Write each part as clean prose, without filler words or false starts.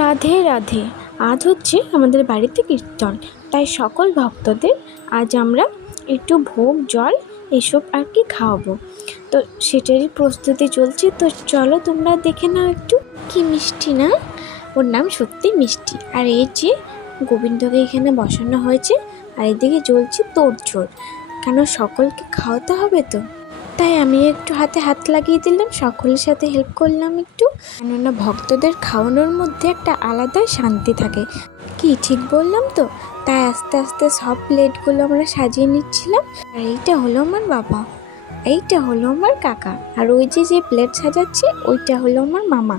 রাধে রাধে। আজ হচ্ছে আমাদের বাড়িতে কীর্তন, তাই সকল ভক্তদের আজ আমরা একটু ভোগ জল এসব আর কি খাওয়াবো। তো সেটারই প্রস্তুতি চলছে। তো চলো তোমরা দেখে নাও একটু। কি মিষ্টি না, ওর নাম সত্যি মিষ্টি। আর এই যে গোবিন্দকে এখানে বসানো হয়েছে, আর এদিকে চলছে তোড়জোড়, কেন সকলকে খাওয়াতে হবে তো। তাই আমি একটু হাতে হাত লাগিয়ে দিলাম, সকলের সাথে হেল্প করলাম একটু, কেননা ভক্তদের খাওয়ানোর মধ্যে একটা আলাদাই শান্তি থাকে। কি ঠিক বললাম তো? তাই আস্তে আস্তে সব প্লেটগুলো আমরা সাজিয়ে নিচ্ছিলাম। আর এইটা হলো আমার বাবা, এইটা হলো আমার কাকা, আর ওই যে যে প্লেট সাজাচ্ছে ওইটা হলো আমার মামা।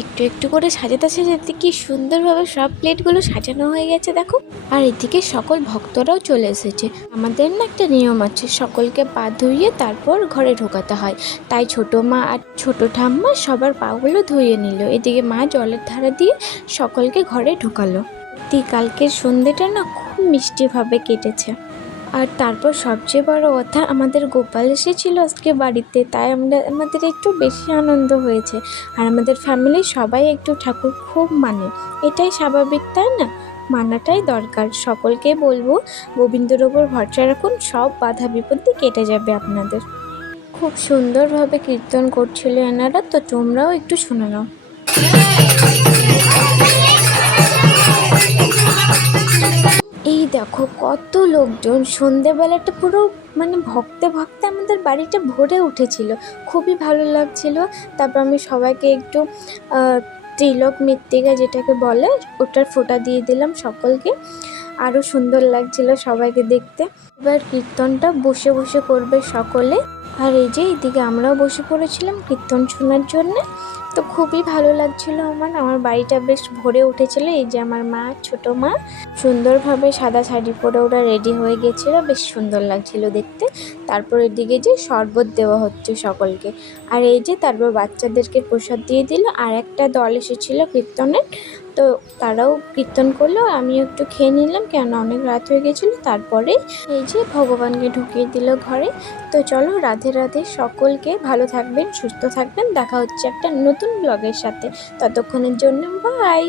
একটু একটু করে সাজাতে সাজাতে কি সুন্দরভাবে সব প্লেটগুলো সাজানো হয়ে গেছে দেখো। আর এদিকে সকল ভক্তরাও চলে এসেছে। আমাদের না একটা নিয়ম আছে, সকলকে পা ধুইয়ে তারপর ঘরে ঢোকাতে হয়। তাই ছোট মা আর ছোট ঠাম্মা সবার পাগুলো ধুয়ে নিল। এদিকে মা জলের ধারা দিয়ে সকলকে ঘরে ঢোকালো। কালকের সন্ধ্যেটা না খুব মিষ্টিভাবে কেটেছে। আর তারপর সবচেয়ে বড় কথা, আমাদের গোপাল এসেছিল আজকে বাড়িতে, তাই আমাদের একটু বেশি আনন্দ হয়েছে। আর আমাদের ফ্যামিলির সবাই একটু ঠাকুর খুব মানে, এটাই স্বাভাবিক তাই না, মানাটাই দরকার। সকলকে বলবো গোবিন্দর ওপর ভরসা রাখুন, সব বাধা বিপত্তি কেটে যাবে আপনাদের। খুব সুন্দরভাবে কীর্তন করছিল এনারা, তো তোমরাও একটু শুনে নাও। এই দেখো কত লোকজন, সন্ধেবেলাটা পুরো মানে ভক্তে ভক্তে আমাদের বাড়িটা ভরে উঠেছিল, খুবই ভালো লাগছিল। তারপর আমি সবাইকে একটু তিলক মৃত্তিকা যেটাকে বলে ওটার ফোঁটা দিয়ে দিলাম সকলকে, আরও সুন্দর লাগছিল সবাইকে দেখতে। এবার কীর্তনটা বসে বসে করবে সকলে। আর এই যে এদিকে আমরাও বসে পড়েছিলাম কীর্তন শোনার জন্যে। তো খুবই ভালো লাগছিল আমার বাড়িটা বেশ ভরে উঠেছিল। এই যে আমার মা, ছোটো মা সুন্দরভাবে সাদা শাড়ি পরে ওরা রেডি হয়ে গেছিলো, বেশ সুন্দর লাগছিল দেখতে। তারপর এদিকে যে শরবত দেওয়া হচ্ছে সকলকে, আর এই যে তারপর বাচ্চাদেরকে প্রসাদ দিয়ে দিল। আর একটা দল এসেছিলো কীর্তনের, তো তারাও কীর্তন করলো, আমিও একটু খেয়ে নিলাম কেন অনেক রাত হয়ে গেছিলো। তারপরে এই যে ভগবানকে ঢুকিয়ে দিল ঘরে। তো চলো, রাধে রাধে সকলকে, ভালো থাকবেন, সুস্থ থাকবেন, দেখা হচ্ছে একটা নতুন ব্লগের সাথে। ততক্ষণের জন্য বাই।